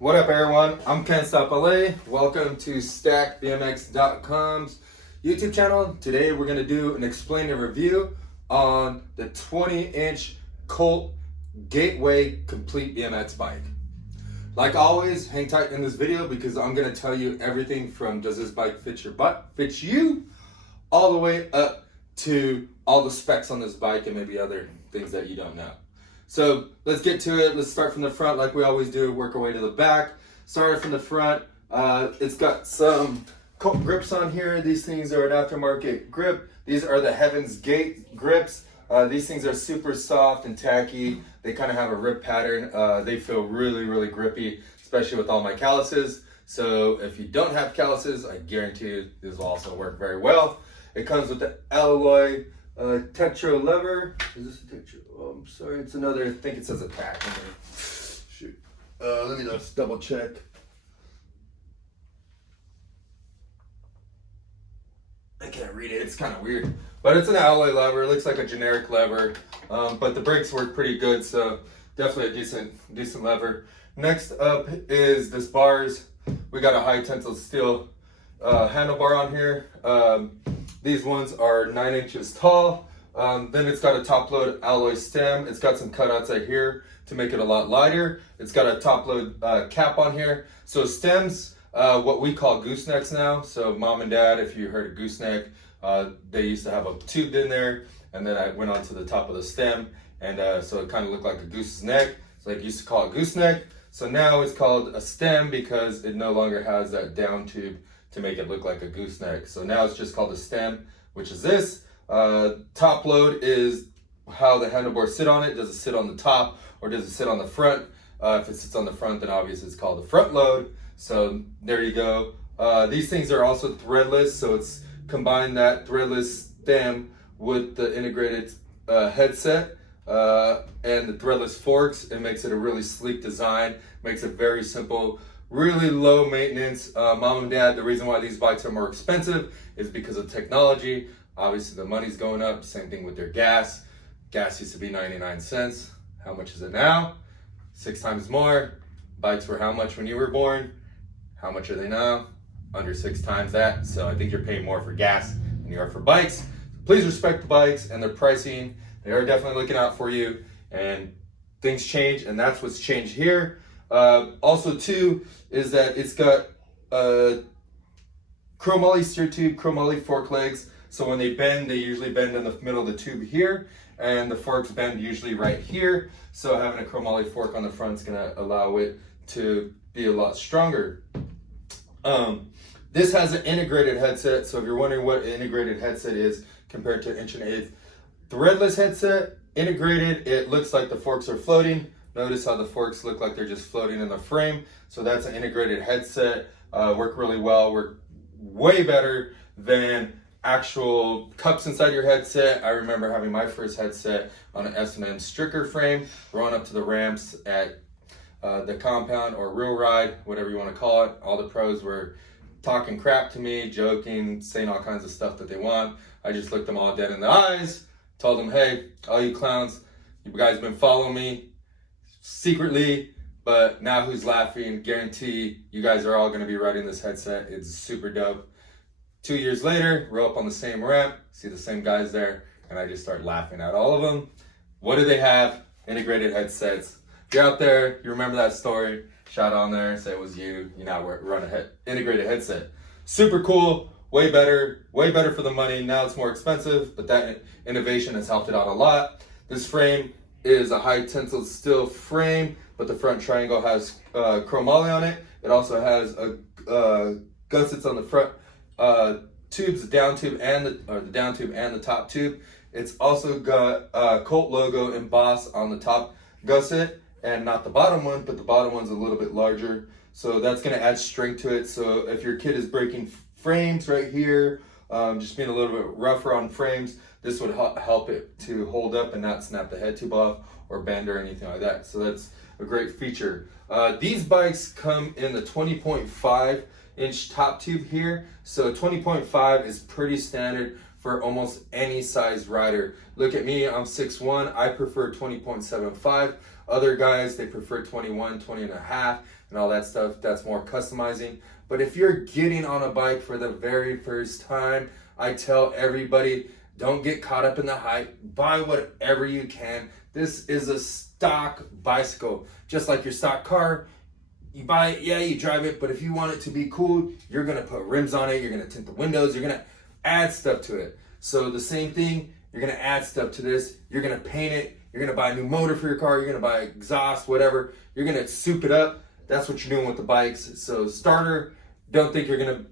What up, everyone? I'm Can't Stop LA. Welcome to StackBMX.com's YouTube channel. Today we're going to do an explain and review on the 20-inch Colt Gateway Complete BMX bike. Like always, hang tight in this video because I'm going to tell you everything from does this bike fit your butt, fit you, all the way up to all the specs on this bike and maybe other things that you don't know. So let's get to it. Let's start from the front like we always do, work our way to the back. Starting from the front, it's got some Colt grips on here. These things are an aftermarket grip. These are the Heaven's Gate grips. These things are super soft and tacky. They kind of have a rip pattern. They feel really, really grippy, especially with all my calluses. So if you don't have calluses, I guarantee you this will also work very well. It comes with the alloy Tetra lever. Is this a Tetra? Oh, I'm sorry, it's another, I think it says attack. Shoot. Let me just double check. I can't read it, it's kind of weird. But it's an alloy lever, it looks like a generic lever. But the brakes work pretty good, so definitely a decent lever. Next up is this bars. We got a high tensile steel handlebar on here. These ones are 9 inches tall. Then it's got a top load alloy stem. It's got some cutouts right here to make it a lot lighter. It's got a top load cap on here. So stems, what we call goosenecks now. So mom and dad, if you heard of gooseneck, they used to have a tube in there, and then I went onto the top of the stem, and so it kind of looked like a goose's neck. So they used to call it gooseneck. So now it's called a stem because it no longer has that down tube to make it look like a gooseneck. So now it's just called a stem, which is this. Top load is how the handlebars sit on it. Does it sit on the top or does it sit on the front? If it sits on the front, then obviously it's called the front load. So there you go. These things are also threadless, so it's combined that threadless stem with the integrated headset and the threadless forks. It makes it a really sleek design, makes it very simple, really low maintenance. Mom and dad, the reason why these bikes are more expensive is because of technology. Obviously the money's going up, same thing with their gas. Gas used to be 99 cents. How much is it now? 6 times more. Bikes were how much when you were born? How much are they now? Under 6 times that. So I think you're paying more for gas than you are for bikes. Please respect the bikes and their pricing. They are definitely looking out for you, and things change, and that's what's changed here. Also too, is that it's got chromoly steer tube, chromoly fork legs. So when they bend, they usually bend in the middle of the tube here, and the forks bend usually right here. So having a chromoly fork on the front is gonna allow it to be a lot stronger. This has an integrated headset. So if you're wondering what an integrated headset is compared to an 1 1/8 threadless headset, integrated, it looks like the forks are floating. Notice how the forks look like they're just floating in the frame. So that's an integrated headset. Work really well, work way better than actual cups inside your headset. I remember having my first headset on an S&M stricker frame, rolling up to the ramps at the compound or real ride, whatever you want to call it. All the pros were talking crap to me, joking, saying all kinds of stuff that they want. I just looked them all dead in the eyes, told them, hey, all you clowns, you guys been following me secretly, but now who's laughing? Guarantee you guys are all going to be riding this headset. It's super dope. 2 years later, we're up on the same ramp, see the same guys there, and I just start laughing at all of them. What do they have? Integrated headsets. If you're out there, you remember that story, shout on there, say it was you, you now run a integrated headset. Super cool, way better for the money. Now it's more expensive, but that innovation has helped it out a lot. This frame is a high tensile steel frame, but the front triangle has chromoly on it. It also has a gussets on the front tubes, the down tube and the top tube. It's also got a Colt logo embossed on the top gusset, and not the bottom one, but the bottom one's a little bit larger. So that's gonna add strength to it. So if your kid is breaking frames right here, just being a little bit rougher on frames, this would help it to hold up and not snap the head tube off or bend or anything like that. So that's a great feature. These bikes come in the 20.5 inch top tube here. So 20.5 is pretty standard for almost any size rider. Look at me, I'm 6'1", I prefer 20.75. Other guys, they prefer 21, 20 and a half and all that stuff. That's more customizing. But if you're getting on a bike for the very first time, I tell everybody, don't get caught up in the hype. Buy whatever you can. This is a stock bicycle, just like your stock car. You buy it, yeah, you drive it, but if you want it to be cool, you're gonna put rims on it, you're gonna tint the windows, you're gonna add stuff to it. So the same thing, you're gonna add stuff to this, you're gonna paint it, you're gonna buy a new motor for your car, you're gonna buy exhaust, whatever, you're gonna soup it up. That's what you're doing with the bikes. So starter, don't think you're gonna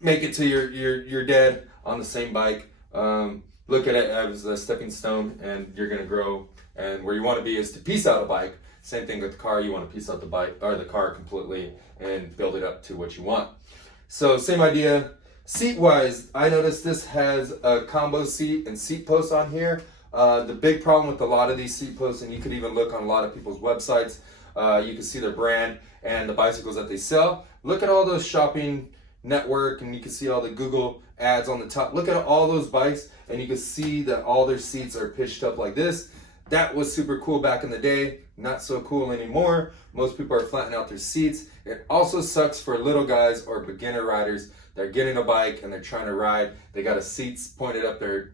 make it to your dead on the same bike. Look at it as a stepping stone, and you're gonna grow. And where you want to be is to piece out a bike. Same thing with the car. You want to piece out the bike or the car completely and build it up to what you want. So same idea. Seat wise, I noticed this has a combo seat and seat posts on here. The big problem with a lot of these seat posts, and you could even look on a lot of people's websites, you can see their brand and the bicycles that they sell. Look at all those shopping network, and you can see all the Google ads on the top. Look at all those bikes, and you can see that all their seats are pitched up like this. That was super cool back in the day, not so cool anymore. Most people are flattening out their seats. It also sucks for little guys or beginner riders. They're getting a bike and they're trying to ride. They got a seats pointed up there,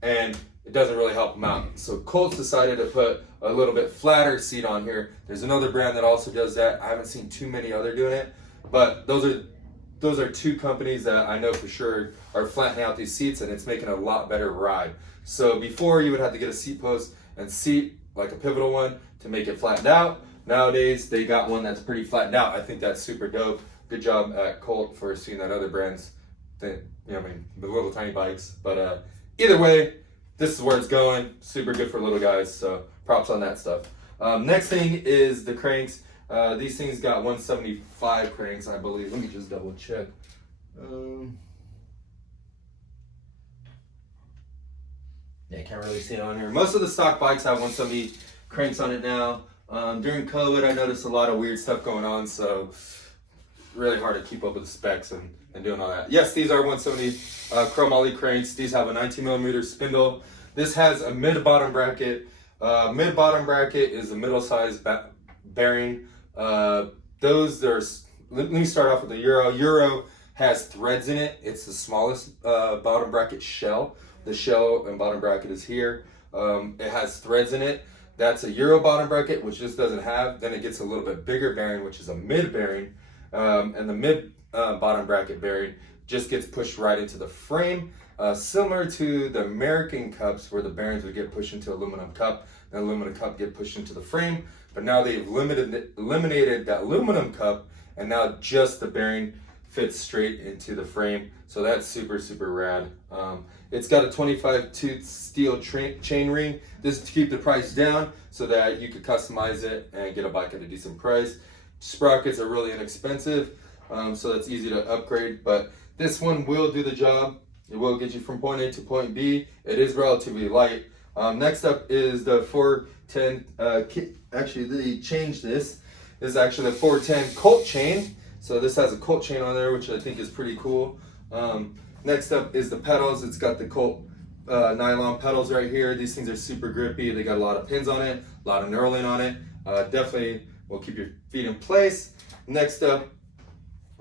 and it doesn't really help them out. So Colt's decided to put a little bit flatter seat on here. There's another brand that also does that. I haven't seen too many other doing it, but those are two companies that I know for sure are flattening out these seats, and it's making a lot better ride. So before, you would have to get a seat post and seat like a pivotal one to make it flattened out. Nowadays they got one that's pretty flattened out. I think that's super dope. Good job at Colt for seeing that other brands that, I mean, the little tiny bikes. But either way, this is where it's going. Super good for little guys, so props on that stuff. Next thing is the cranks. These things got 175 cranks, I believe. Let me just double check. Yeah, can't really see it on here. Most of the stock bikes have 170 cranks on it now. During COVID, I noticed a lot of weird stuff going on, so really hard to keep up with the specs and doing all that. Yes, these are 170 chromoly cranks. These have a 19 millimeter spindle. This has a mid-bottom bracket. Mid-bottom bracket is a middle-sized bearing. Let me start off with the Euro. Euro has threads in it. It's the smallest bottom bracket shell. The shell and bottom bracket is here. It has threads in it. That's a Euro bottom bracket, which this doesn't have. Then it gets a little bit bigger bearing, which is a mid bearing. And the mid bottom bracket bearing just gets pushed right into the frame, similar to the American cups, where the bearings would get pushed into aluminum cup, and aluminum cup get pushed into the frame. But now they've eliminated that aluminum cup, and now just the bearing fits straight into the frame. So that's super, super rad. It's got a 25 tooth steel chain ring. This is to keep the price down so that you could customize it and get a bike at a decent price. Sprockets are really inexpensive, so it's easy to upgrade, but this one will do the job. It will get you from point A to point B. It is relatively light. Next up is the 410, actually they changed this. This is actually the 410 Colt chain. So this has a Colt chain on there, which I think is pretty cool. Next up is the pedals. It's got the Colt nylon pedals right here. These things are super grippy. They got a lot of pins on it, a lot of knurling on it. Definitely will keep your feet in place. Next up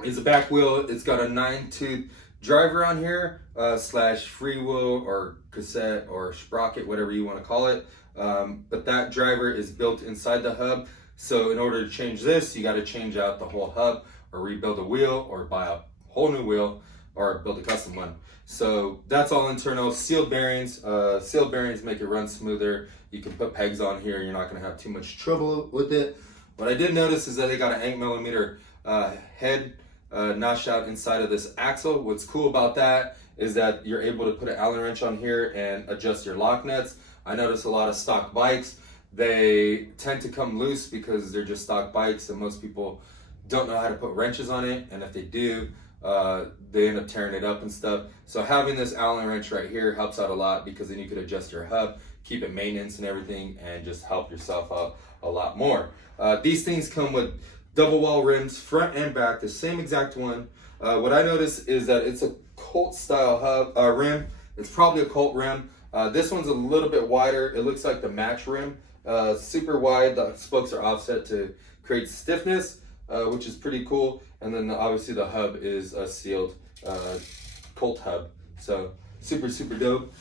is the back wheel. It's got a 9-tooth driver on here, slash free wheel or cassette or sprocket, whatever you want to call it. But that driver is built inside the hub. So in order to change this, you got to change out the whole hub or rebuild a wheel or buy a whole new wheel or build a custom one. So that's all internal. Sealed bearings. Sealed bearings make it run smoother. You can put pegs on here. You're not going to have too much trouble with it. What I did notice is that they got an 8 millimeter head notched out inside of this axle. What's cool about that is that you're able to put an Allen wrench on here and adjust your lock nuts. I notice a lot of stock bikes, they tend to come loose because they're just stock bikes and most people don't know how to put wrenches on it, and if they do, they end up tearing it up and stuff. So having this Allen wrench right here helps out a lot, because then you could adjust your hub, keep it maintenance and everything, and just help yourself out a lot more. These things come with double wall rims, front and back, the same exact one. What I noticed is that it's a Colt style hub rim. It's probably a Colt rim. This one's a little bit wider. It looks like the match rim super wide. The spokes are offset to create stiffness, which is pretty cool. And then obviously the hub is a sealed Colt hub. So super dope.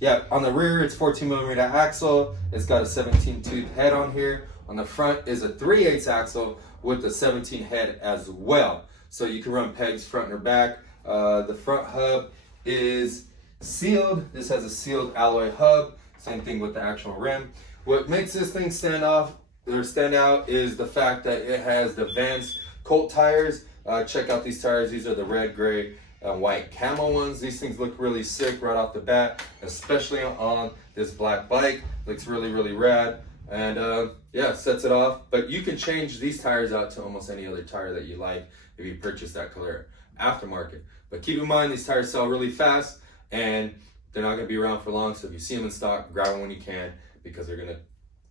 Yeah, on the rear it's 14mm axle. It's got a 17 tooth head on here. On the front is a 3/8 axle with a 17 head as well. So you can run pegs front or back. The front hub is sealed. This has a sealed alloy hub. Same thing with the actual rim. What makes this thing stand out is the fact that it has the Vans Colt tires. Check out these tires. These are the red, gray, white camo ones. These things look really sick right off the bat, especially on this black bike. Looks really rad. And yeah, sets it off. But you can change these tires out to almost any other tire that you like if you purchase that color aftermarket. But keep in mind, these tires sell really fast and they're not going to be around for long. So if you see them in stock, grab them when you can, because they're going to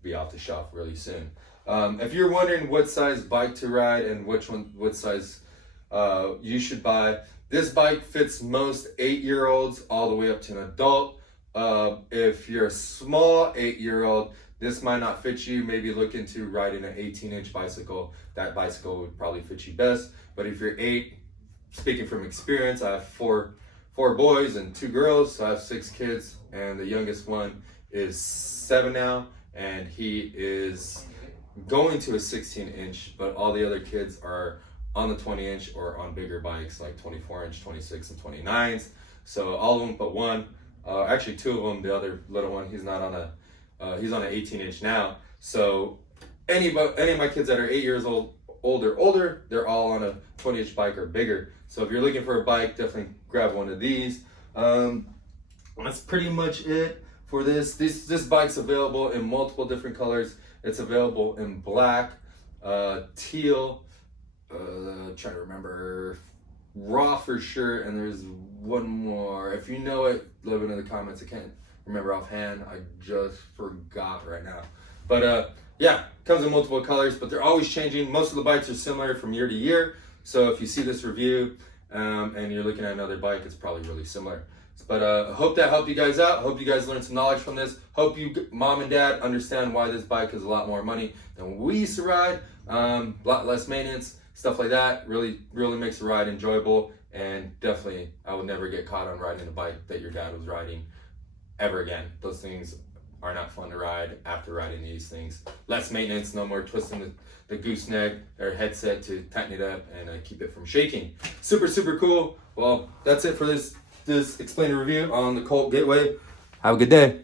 be off the shelf really soon. If you're wondering what size bike to ride and what size you should buy, this bike fits most 8-year-olds all the way up to an adult. If you're a small 8-year-old, this might not fit you. Maybe look into riding an 18-inch bicycle. That bicycle would probably fit you best. But if you're 8, speaking from experience, I have four boys and 2 girls, so I have 6 kids, and the youngest one is 7 now, and he is going to a 16-inch, but all the other kids are on the 20-inch or on bigger bikes like 24-inch, 26, and 29s. So all of them but one, actually 2 of them. The other little one, he's not on he's on an 18-inch now. So any of my kids that are 8 years old, older, they're all on a 20-inch bike or bigger. So if you're looking for a bike, definitely grab one of these. That's pretty much it for this. This bike's available in multiple different colors. It's available in black, teal, trying to remember, raw for sure, and there's one more. If you know it, leave it in the comments. I can't remember offhand. I just forgot right now. But yeah, comes in multiple colors, but they're always changing. Most of the bikes are similar from year to year. So if you see this review and you're looking at another bike, it's probably really similar. But I hope that helped you guys out. Hope you guys learned some knowledge from this. Hope you, mom and dad, understand why this bike is a lot more money than we used to ride. A lot less maintenance, stuff like that. Really makes the ride enjoyable. And definitely, I would never get caught on riding a bike that your dad was riding ever again. Those things are not fun to ride after riding these things. Less maintenance, no more twisting the gooseneck or headset to tighten it up and keep it from shaking. Super cool. Well, that's it for this explainer review on the Colt Gateway. Have a good day.